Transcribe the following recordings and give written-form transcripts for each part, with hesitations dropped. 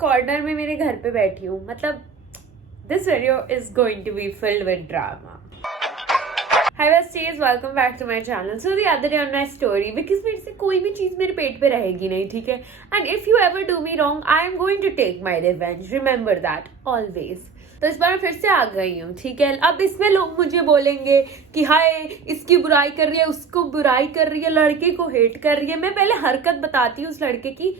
Corner में मेरे घर पे बैठी हूँ. मतलब this video is going to be filled with drama. Hi besties, welcome back to my channel. So the other day on my story, because मेरे से कोई भी चीज मेरे पेट पे रहेगी नहीं, ठीक है? And if you ever do me wrong, I am going to take my revenge. Remember that always. तो इस बार मैं फिर से आ गई हूँ, ठीक है? अब इसमें लोग मुझे बोलेंगे कि हाय इसकी बुराई कर रही है, उसको बुराई कर रही है, लड़के को हेट कर रही है. मैं पहले हरकत बताती हूँ उस लड़के की,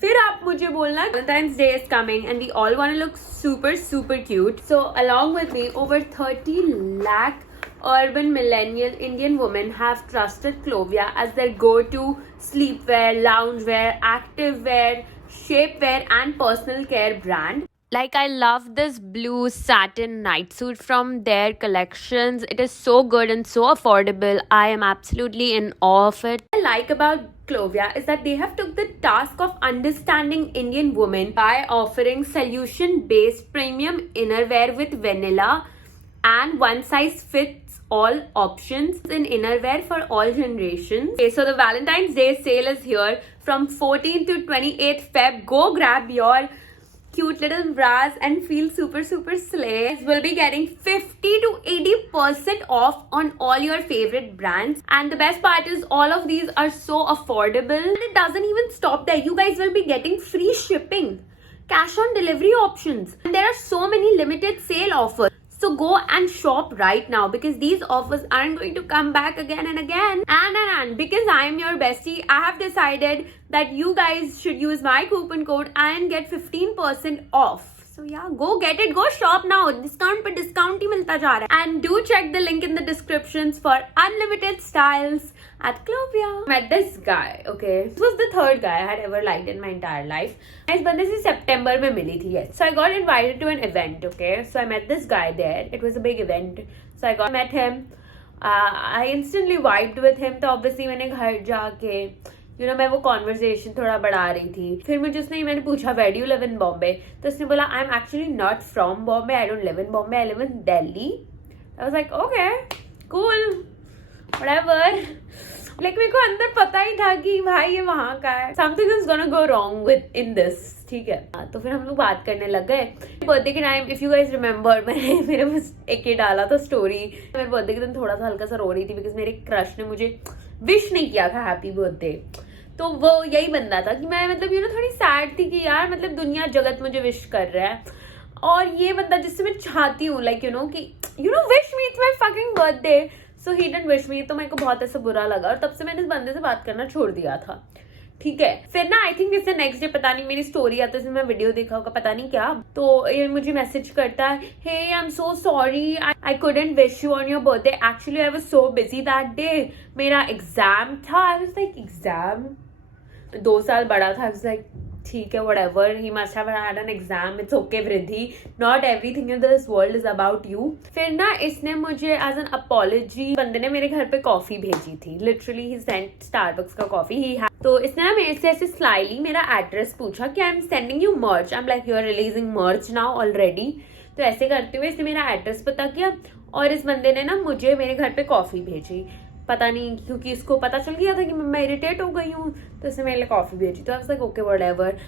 फिर आप मुझे बोलना. Valentine's Day is coming and we all want to look super cute. So along with me, over 30 lakh urban millennial Indian women have trusted Clovia as their go-to sleepwear, loungewear, activewear, shapewear and personal care brand. Like, I love this blue satin night suit from their collections. It is so good and so affordable. I am absolutely in awe of it. What I like about Clovia is that they have took the task of understanding Indian women by offering solution-based premium innerwear with vanilla and one-size-fits-all options in innerwear for all generations. Okay, so the Valentine's Day sale is here from 14th to 28th Feb. Go grab your cute little bras and feel super slay. Will be getting 50 to 80% off on all your favorite brands, and the best part is all of these are so affordable. And it doesn't even stop there. You guys will be getting free shipping, cash on delivery options, and there are so many limited sale offers. So go and shop right now because these offers aren't going to come back again and again. And because I am your bestie, I have decided that you guys should use my coupon code and get 15% off. So yeah, go get it. Go shop now. Discount पे discount ही मिलता जा रहा है. And do check the link in the descriptions for unlimited styles at Clovia. I met this guy, okay? This was the third guy I had ever liked in my entire life. मैं इस बंदे से सितंबर में मिली थी. Yes. So I got invited to an event, okay? So I met this guy there. It was a big event. So I met him. I instantly vibed with him. तो obviously मैंने घर जाके मैं वो कॉन्वर्सेशन थोड़ा बढ़ा रही थी. फिर मुझे मैंने पूछा where do you live in Bombay. तो उसने बोला I am actually not from Bombay, I don't live in Bombay, I live in Delhi. I was like okay cool whatever. Like मेरे को अंदर पता ही था कि भाई ये वहां का है. Something is gonna go wrong with in this, ठीक है. तो फिर हम लोग बात करने लग गए. बर्थडे के time if you guys remember मैंने मेरे बस एक ही डाला था स्टोरी. मेरे बर्थडे के दिन थोड़ा सा हल्का सा रो रही थी बिकॉज मेरे क्रश ने मुझे विश नहीं किया था हैप्पी बर्थडे. तो वो यही बंदा था कि मैं मतलब थोड़ी सैड थी कि यार मतलब दुनिया जगत मुझे विश कर रहा है, और ये बंदा जिससे मैं चाहती हूँ लाइक कि wish me, it's my fucking birthday. So he didn't wish me. तो मेरे को बहुत ऐसा बुरा लगा और तब से मैंने इस बंदे से बात करना छोड़ दिया था, ठीक है. फिर ना आई थिंक इससे नेक्स्ट डे पता नहीं मेरी स्टोरी आते से मैं वीडियो देखा होगा पता नहीं क्या, तो ये मुझे मैसेज करता है hey I am so sorry I couldn't wish you on your birthday, actually I was so busy that day, मेरा एग्जाम था. I was like exam? 2 साल बड़ा था. आई वाज लाइक ठीक है whatever, he must have had an exam, it's okay Vridhi, not everything in this world is about you. फिर ना इसने मुझे as an apology बंदे ने मेरे घर पे कॉफी भेजी थी. literally he sent Starbucks का कॉफी. तो इसने ना मेरे से ऐसे स्लाइली मेरा एड्रेस पूछा कि I am sending you merch. I am like you are releasing merch now already. तो ऐसे करते हुए इसने मेरा एड्रेस पता किया और इस बंदे ने ना मुझे मेरे घर पे कॉफी भेजी. पता नहीं क्योंकि इसको पता चल गया था कि मैं इरिटेट हो गई हूँ, तो इसने मेरे लिए कॉफी भेजी. तो आई वाज लाइक ओके व्हाटएवर,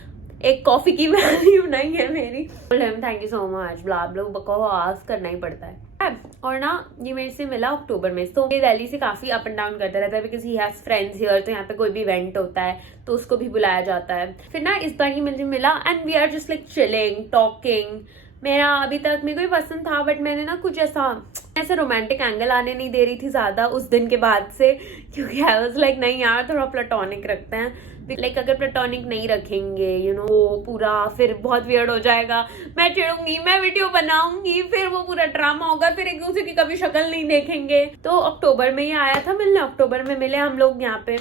एक कॉफी की वैल्यू नहीं है मेरी. थैंक यू सो मच ब्ला ब्ला बकवास करना ही पड़ता है. और ना ये मेरे से मिला अक्टूबर में. तो दिल्ली से काफी अप एंड डाउन करता रहता है because he has friends here. तो यहाँ पे कोई भी इवेंट होता है तो उसको भी बुलाया जाता है. फिर ना इस बार ये मुझे मिला and we are just like chilling talking. मेरा अभी तक मेरे को ही पसंद था बट मैंने ना कुछ ऐसा रोमांटिक एंगल आने नहीं दे रही थी ज्यादा उस दिन के बाद से, क्योंकि आई वाज लाइक नहीं यार थोड़ा प्लेटोनिक रखते हैं. लाइक अगर प्लेटोनिक नहीं रखेंगे वो पूरा फिर बहुत वियर्ड हो जाएगा. मैं चिढ़ूंगी, मैं वीडियो बनाऊंगी, फिर वो पूरा ड्रामा होगा, फिर एक दूसरे की कभी शक्ल नहीं देखेंगे. तो अक्टूबर में ही आया था मिलने. अक्टूबर में मिले हम लोग यहाँ पे.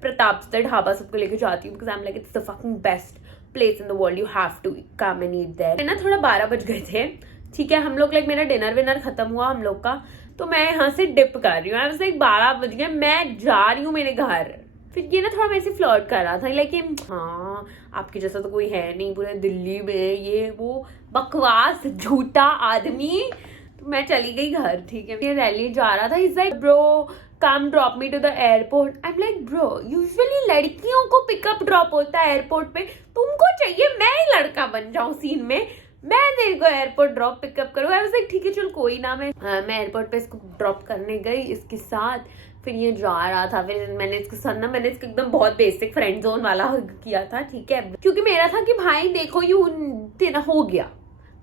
प्रताप ढाबा सबको लेके जाती हूँ because I am like it's the fucking best place in the world, you have to come and eat there. ना थोड़ा 12 बज गए थे, ठीक है. हम लोग लाइक मेरा डिनर विनर खत्म हुआ हम लोग का, तो मैं यहाँ से डिप कर रही हूँ. आई वाज लाइक 12 बज गए, मैं जा रही हूँ मेरे घर. फिर ये ना थोड़ा मेरे से फ्लर्ट कर रहा था लाइक हाँ आपके जैसा तो कोई है नहीं पूरे दिल्ली में, ये वो बकवास झूठा आदमी. तो मैं चली गई घर, ठीक है. ये रैली जा रहा था. Is like bro come drop me to the airport. I am like bro, usually लड़कियों को पिकअप ड्रॉप होता है एयरपोर्ट पे, तुमको चाहिए मैं ही लड़का बन जाऊं सीन में, मैं तेरे को एयरपोर्ट ड्रॉप पिकअप करूँ। आई वाज लाइक ठीक है चल कोई ना। मैं एयरपोर्ट पे इसको ड्रॉप करने गई इसके साथ, फिर ये जा रहा था, फिर मैंने इसके साथ ना मैंने इसको एकदम बहुत बेसिक फ्रेंड जोन वाला किया था, ठीक है, क्योंकि मेरा था कि भाई देखो यू तेरा हो गया,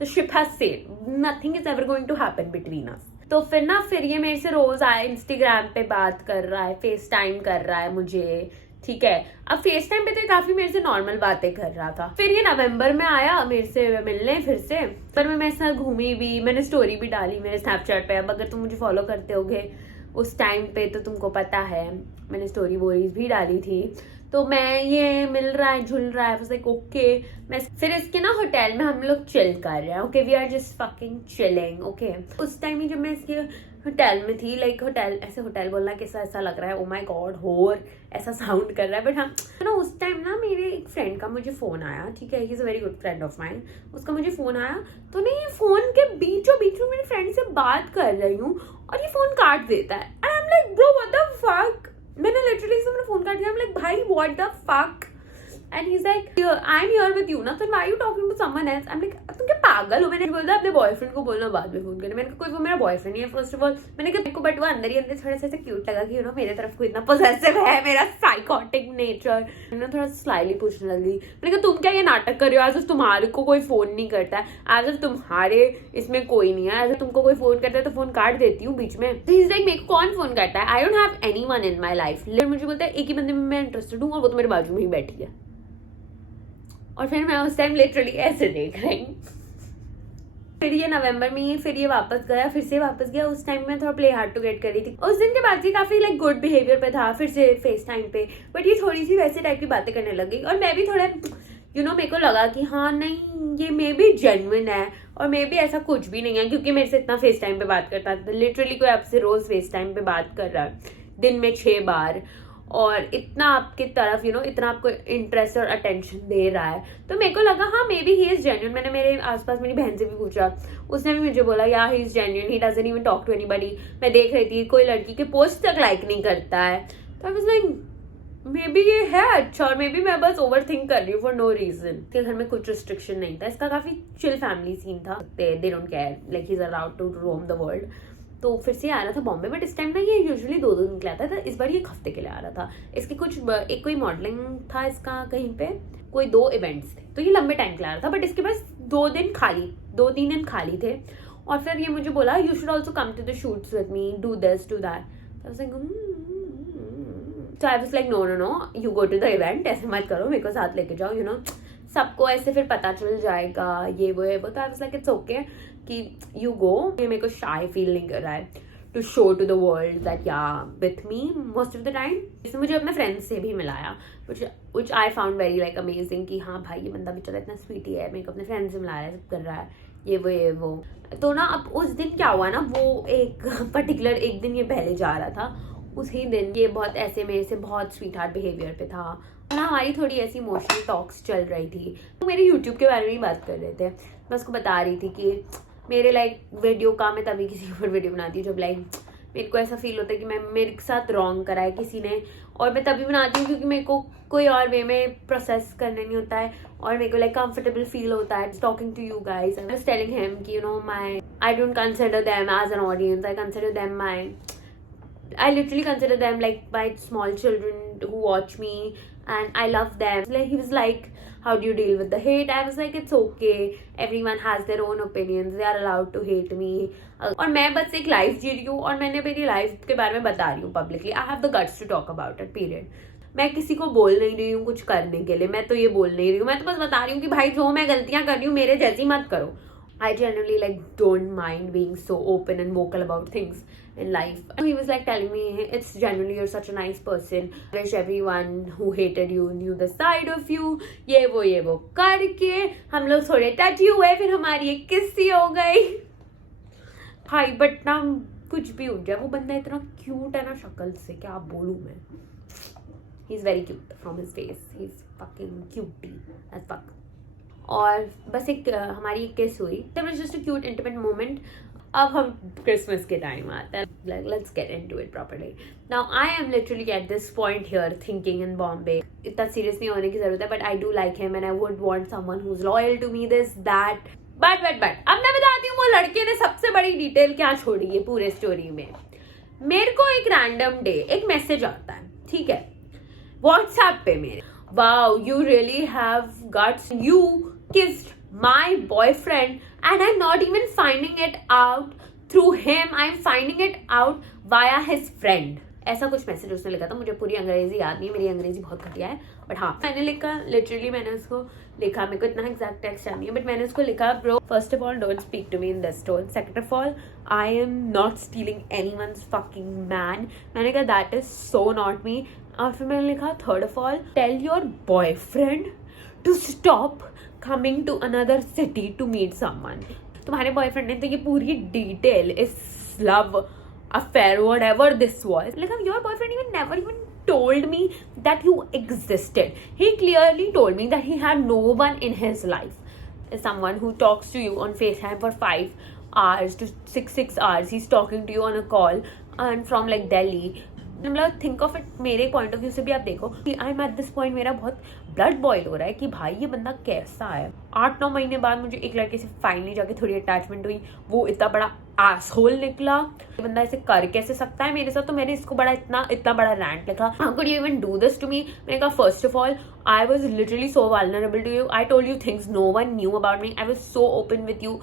the ship has sailed, nothing is ever going to happen between us. तो फिर ये मेरे से रोज आया, इंस्टाग्राम पे बात कर रहा है, फेस टाइम कर रहा है मुझे, ठीक है। अब फेस टाइम पे तो काफी मेरे से नॉर्मल बातें कर रहा था। फिर ये नवंबर में आया मेरे से मिलने फिर से, पर मैं मेरे साथ घूमी भी, मैंने स्टोरी भी डाली मेरे स्नैपचैट पे। अब अगर तुम मुझे फॉलो करते होगे उस टाइम पे तो तुमको पता है मैंने स्टोरी वोरीज भी डाली थी। तो मैं ये मिल रहा है, झुल रहा है, लाइक ओके। मैं फिर इसके ना होटल में हम लोग चिल कर रहे हैं, okay, we are just fucking chilling, okay. उस टाइम ही जब मैं इसके होटल में थी, लाइक होटल, ऐसे होटल बोलना कैसा ऐसा लग रहा है, ओ माय गॉड होर ऐसा साउंड कर रहा है, बट हाँ ना उस टाइम ना मेरे एक फ्रेंड का मुझे फोन आया, ठीक है, he is a very good friend of mine. उसका मुझे फोन आया, तो ना ये फोन के बीचों बीच में मेरी फ्रेंड से बात कर रही हूँ और ये फोन काट देता है। And I am like bro what the fuck, मैंने लिटरली से फोन काट दिया। आई एम लाइक भाई what the fuck, and he is like I am here with you ना, तो why are you talking to someone else. I am like तुम क्या पागल हो। मैंने बोला अपने बॉयफ्रेंड को बोलना बाद में फोन करने। मैंने कहा कोई वो मेरा बॉयफ्रेंड नहीं है फर्स्ट ऑफ ऑल। मैंने कहा को, बट वो अंदर ही अंदर थोड़ा सा ऐसे क्यूट लगा कि यू नो मेरे तरफ को इतना पोसेसिव है, मेरा साइकोटिक नेचर। मैंने थोड़ा स्लाइली पूछने लगी, मैंने कहा तुम क्या ये नाटक कर रहे हो, एज तुम्हारे को कोई फोन नहीं करता है, एज तुम्हारे इसमें कोई नहीं है, एज तुमको कोई फोन करता है तो फोन काट देती हूँ बीच में। तो इज लाइक मेरे को कौन फोन करता है, I don't have anyone in my life. मुझे बोलता है एक ही बंदे में मैं इंटरेस्टेड हूँ और वो तो मेरे बाजू में ही बैठी है। और फिर मैं उस टाइम लिटरली ऐसे देख रही। फिर ये नवंबर में ही फिर ये वापस गया, फिर से वापस गया। उस टाइम में थोड़ा प्ले हार्ड टू गेट कर रही थी। उस दिन के बाद ये काफी लाइक गुड बिहेवियर पे था, फिर से फेस टाइम पे, बट ये थोड़ी सी वैसे टाइप की बातें करने लगी। और मैं भी थोड़ा यू नो मेरे को लगा कि हाँ नहीं ये मे बी जेन्युइन है और मे बी ऐसा कुछ भी नहीं है, क्योंकि मेरे से इतना फेस टाइम पे बात करता है। लिटरली कोई आपसे रोज फेस टाइम पे बात कर रहा है दिन में 6 बार और इतना आपकी तरफ यू नो इतना आपको इंटरेस्ट और अटेंशन दे रहा है, तो मेरे को लगा हाँ may be he is genuine. मैंने मेरे आसपास मेरी बहन से भी पूछा, उसने भी मुझे बोला या he is genuine, he doesn't even talk to anybody. मैं देख रही थी कोई लड़की के पोस्ट तक लाइक नहीं करता है, तो आई वाज लाइक मे बी ये है अच्छा, और मे बी मैं बस ओवर थिंक कर रही हूँ फॉर नो रीजन। के घर में कुछ रिस्ट्रिक्शन नहीं था, इसका काफी चिल फैमिली सीन था, they don't care, like he is allowed to roam the world. तो फिर से आ रहा था बॉम्बे, बट इस टाइम ना ये यूजुअली 2 दिन के लिए आता था, इस बार ये 1 हफ्ते के लिए आ रहा था। इसके कुछ एक कोई मॉडलिंग था इसका कहीं पे, कोई 2 इवेंट्स थे, तो ये लंबे टाइम के लिए आ रहा था, बट इसके पास 2-3 दिन खाली थे। और फिर ये मुझे बोला you should also come to the shoots with me, do this do that. So I was like no, you go to the event, ऐसे मत करो, मेरे को साथ लेके जाओ, you know, सबको ऐसे फिर पता चल जाएगा ये वो है वो। तो I was like it's okay कि you go। ये मेरे को shy feel नहीं कर रहा है to show to the world that yeah with me most of the time। इसने मुझे अपने फ्रेंड्स से भी मिलाया, which I found very like amazing कि हाँ भाई ये बंदा बेचारा इतना स्वीट ही है, मेरे को अपने फ्रेंड्स से मिला रहा है, सब कर रहा है ये वो। तो ना अब उस दिन क्या हुआ ना, वो एक पर्टिकुलर एक दिन ये पहले जा रहा था, उसी दिन ये बहुत ऐसे मेरे से बहुत स्वीट हार्ट बिहेवियर पे था और हमारी थोड़ी ऐसी इमोशनल टॉक्स चल रही थी। तो मेरे यूट्यूब के बारे में ही बात कर रहे थे, मैं उसको बता रही थी कि मेरे लाइक वीडियो का मैं तभी किसी पर वीडियो बनाती हूँ जब लाइक मेरे को ऐसा फील होता है कि मैं मेरे साथ रॉन्ग करा है किसी ने, और मैं तभी बनाती हूँ क्योंकि मेरे को कोई और वे में प्रोसेस करने नहीं होता है और मेरे को लाइक कंफर्टेबल फील होता है talking to you guys. I was telling him कि you know I don't consider them as an audience, I consider them I literally consider them like my small children who watch me and I love them. Like he was like, how do you deal with the hate? I was like, it's okay, everyone has their own opinions, they are allowed to hate me। और मैं बस एक life जी रही हूँ और मैंने मेरी life के बारे में बता रही हूँ publicly. I have the guts to talk about it, period। मैं किसी को बोल नहीं रही हूँ कुछ करने के लिए, मैं तो ये बोल नहीं रही हूँ, मैं तो बस बता रही हूँ कि भाई जो मैं गलतियां कर रही हूँ मेरे जैसी मत करो। I generally like don't mind being so open and vocal about things in life. He was like telling me, it's generally you're such a nice person. I wish everyone who hated you knew the side of you. ये वो करके हम लोग थोड़े टची हुए, फिर हमारी एक किस्सी हो गई। भाई बट ना कुछ भी हो गया, वो बंदा इतना क्यूट है ना शक्ल से, क्या बोलूं मैं। He's very cute from his face. He's fucking cutie as fuck। और बस एक हमारी एक किस हुई, that was just a cute intimate moment। अब हम क्रिसमस के टाइम आता है, let's get into it properly. Now I am literally at this point here thinking in Bombay, इतना सीरियस नहीं होने की जरूरत है, but I do like him and I would want someone who is loyal to me, this that. But अब मैं बताती हूँ वो लड़के ने सबसे बड़ी डिटेल क्या छोड़ी है पूरे स्टोरी में. मेरे को एक रैंडम डे एक मैसेज आता है, ठीक है, व्हाट्सएप पे मेरे, wow you really have guts, you kissed my boyfriend and I'm not even finding it out through him, I'm finding it out via his friend. ऐसा कुछ मैसेज उसने लिखा था. मुझे पूरी अंग्रेजी याद नहीं है, मेरी अंग्रेजी बहुत घटिया है, बट हाँ मैंने लिखा, लिटरली मैंने उसको लिखा, मेरे को इतना एग्जैक्ट टेक्स्ट याद नहीं है, बट मैंने उसको लिखा, bro first of all don't speak to me in this tone, second of all I am not stealing anyone's fucking man. मैंने कहा that is so not me. और फिर मैंने लिखा third of all tell your boyfriend to stop coming to another city to meet someone. तुम्हारे boyfriend ने तो ये पूरी डिटेल इस love affair, whatever this was, like your boyfriend never even told me that you existed. He clearly told me that he had no one in his life, someone who talks to you on FaceTime for 5 hours to 6 hours. He's talking to you on a call and from like Delhi. मतलब think of it, मेरे point of view से भी आप देखो कि I am eight this point, मेरा बहुत blood boil हो रहा है कि भाई ये बंदा कैसा है. 8-9 महीने बाद मुझे एक लड़के से फाइनली जाके थोड़ी अटैचमेंट हुई, वो इतना बड़ा एसहोल निकला. ये बंदा ऐसे कर कैसे सकता है मेरे साथ. तो मैंने इसको इतना बड़ा रैंट लिखा, how could you even do this to me. मैंने कहा first of all I was literally so vulnerable to you, I told you things no one knew about me, I was so open with you.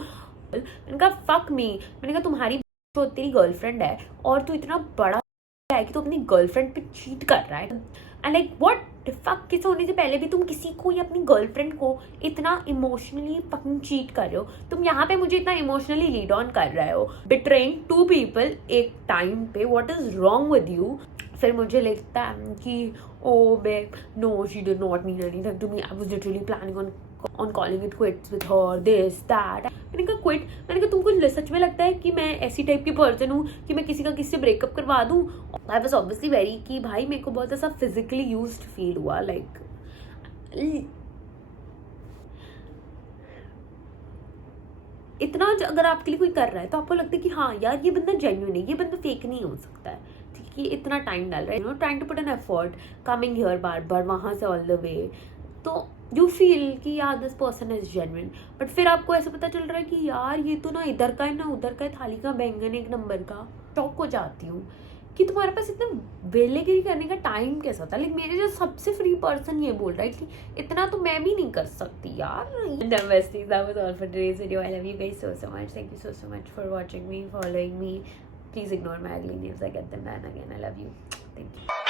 मैंने कहा fuck me, मैंने कहा तुम्हारी तेरी girlfriend है और तू इतना बड़ा है कि तू अपनी गर्लफ्रेंड पे चीट कर रहा है. एंड लाइक व्हाट फक, किस होने से पहले भी तुम किसी को या अपनी गर्लफ्रेंड को इतना इमोशनली फकिंग चीट कर रहे हो. तुम यहाँ पे मुझे इतना इमोशनली लीड ऑन कर रहे हो, बिट्रेइंग 2 people एक टाइम पे. What is wrong with you. फिर मुझे लगता है कि oh babe no she did not mean anything to me, I was literally planning on calling it quits with her, this that. मैंने कहा क्विट, मैंने कहा तुमको सच में लगता है कि मैं ऐसी टाइप की पर्सन हूँ कि मैं किसी से ब्रेकअप करवा दूँ. आई वाज ऑब्वियसली वेरी कि भाई मेरे को बहुत ऐसा फिजिकली यूज्ड फील हुआ. लाइक इतना अगर आपके लिए कोई कर रहा है तो आपको लगता है कि हाँ यार ये बंदा जेन्युइन है, ये बंदा फेक नहीं हो सकता है, ठीक है, इतना टाइम डाल रहा है, trying to put an effort, coming here बार बार वहाँ से ऑल द वे. तो यू फील कि यार this person is genuine. But फिर आपको ऐसा पता चल रहा है कि यार ये तो ना इधर का है ना उधर का है, थाली का बैंगन एक नंबर का. शॉक हो जाती हूँ कि तुम्हारे पास इतना वेलेगिरी करने का टाइम कैसा था. लाइक मेरे जो सबसे फ्री पर्सन ये बोल रहा है कि इतना तो मैं भी नहीं कर सकती यार. That was all for today's video. I love you guys so much. Thank you so much for watching me, following me. Please ignore my ugly names. I get them done again. I love you. Thank you.